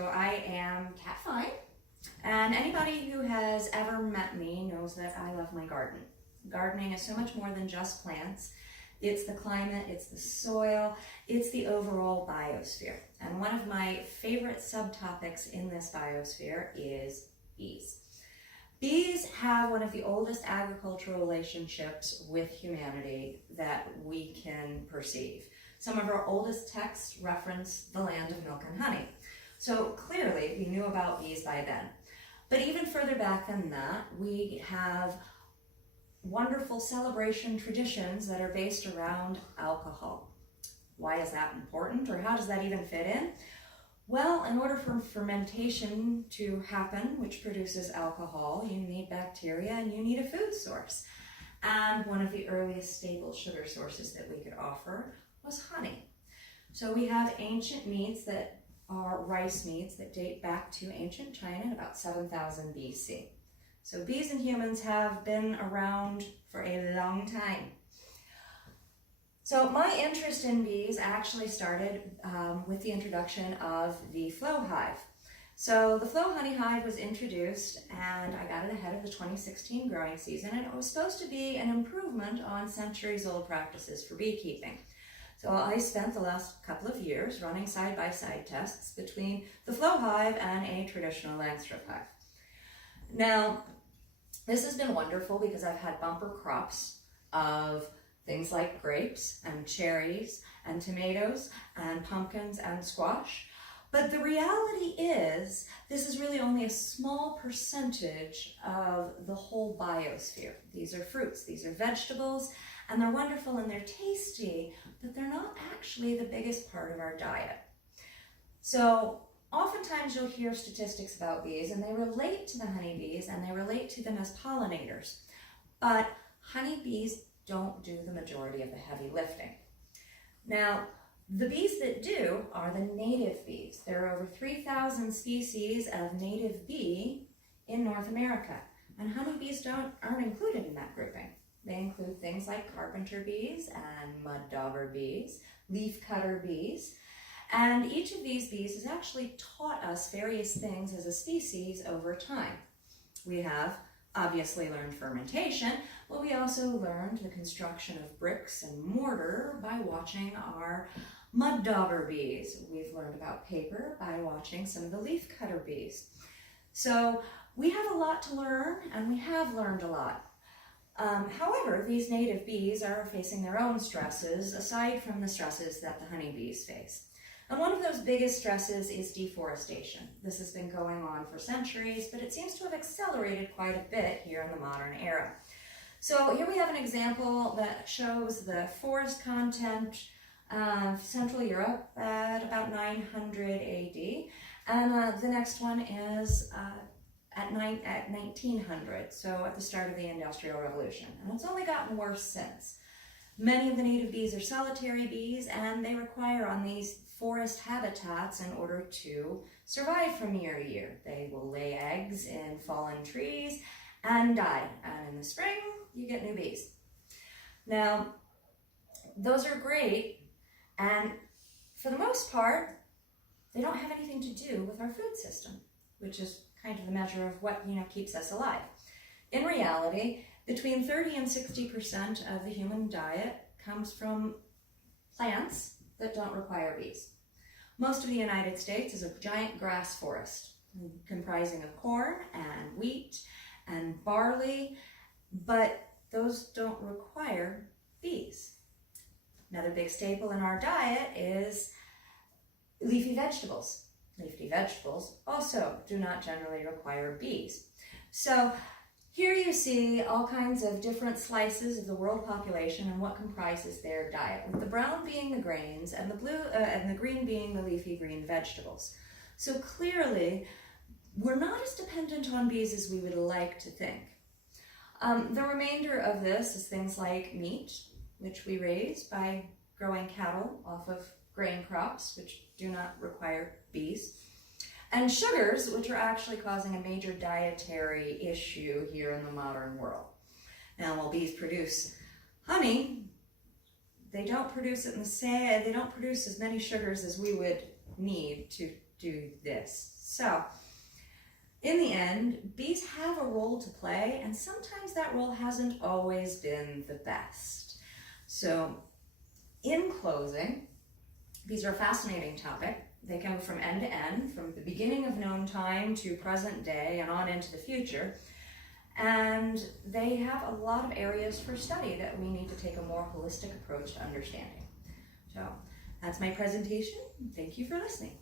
So I am Cat 5, and anybody who has ever met me knows that I love my garden. Gardening is so much more than just plants. It's the climate, it's the soil, it's the overall biosphere. And one of my favorite subtopics in this biosphere is bees. Bees have one of the oldest agricultural relationships with humanity that we can perceive. Some of our oldest texts reference the land of milk and honey. So clearly we knew about bees by then. But even further back than that, we have wonderful celebration traditions that are based around alcohol. Why is that important, or how does that even fit in? Well, in order for fermentation to happen, which produces alcohol, you need bacteria and you need a food source. And one of the earliest stable sugar sources that we could offer was honey. So we have ancient meads that are rice meads that date back to ancient China in about 7000 BC. So bees and humans have been around for a long time. So my interest in bees actually started with the introduction of the flow hive. So the flow honey hive was introduced, and I got it ahead of the 2016 growing season, and it was supposed to be an improvement on centuries-old practices for beekeeping. So I spent the last couple of years running side-by-side tests between the flow hive and a traditional landstrip hive. Now, this has been wonderful because I've had bumper crops of things like grapes and cherries and tomatoes and pumpkins and squash. But the reality is, this is really only a small percentage of the whole biosphere. These are fruits, these are vegetables, and they're wonderful and they're tasty, but they're not actually the biggest part of our diet. So oftentimes you'll hear statistics about bees, and they relate to the honeybees and they relate to them as pollinators. But honeybees don't do the majority of the heavy lifting. Now, the bees that do are the native bees. There are over 3,000 species of native bee in North America, and honeybees aren't included in that grouping. They include things like carpenter bees and mud dauber bees, leafcutter bees, and each of these bees has actually taught us various things as a species over time. We have obviously learned fermentation, but we also learned the construction of bricks and mortar by watching our mud dauber bees. We've learned about paper by watching some of the leafcutter bees. So we have a lot to learn, and we have learned a lot. However, these native bees are facing their own stresses aside from the stresses that the honeybees face. And one of those biggest stresses is deforestation. This has been going on for centuries, but it seems to have accelerated quite a bit here in the modern era. So here we have an example that shows the forest content of Central Europe at about 900 AD. And the next one is at 1900, so at the start of the Industrial Revolution. And it's only gotten worse since. Many of the native bees are solitary bees, and they require on these forest habitats in order to survive from year to year. They will lay eggs in fallen trees and die. And in the spring, you get new bees. Now, those are great, and for the most part, they don't have anything to do with our food system, which is kind of the measure of what keeps us alive. In reality, between 30 and 60% of the human diet comes from plants that don't require bees. Most of the United States is a giant grass forest comprising of corn and wheat and barley, but those don't require bees. Another big staple in our diet is leafy vegetables. Leafy vegetables also do not generally require bees. So here you see all kinds of different slices of the world population and what comprises their diet, with the brown being the grains and the blue and the green being the leafy green vegetables. So clearly, we're not as dependent on bees as we would like to think. The remainder of this is things like meat, which we raise by growing cattle off of grain crops, which do not require bees, and sugars, which are actually causing a major dietary issue here in the modern world. Now, while bees produce honey, they don't produce it they don't produce as many sugars as we would need to do this. So in the end, bees have a role to play, and sometimes that role hasn't always been the best. So in closing, bees are a fascinating topic. They come from end to end, from the beginning of known time to present day and on into the future. And they have a lot of areas for study that we need to take a more holistic approach to understanding. So that's my presentation. Thank you for listening.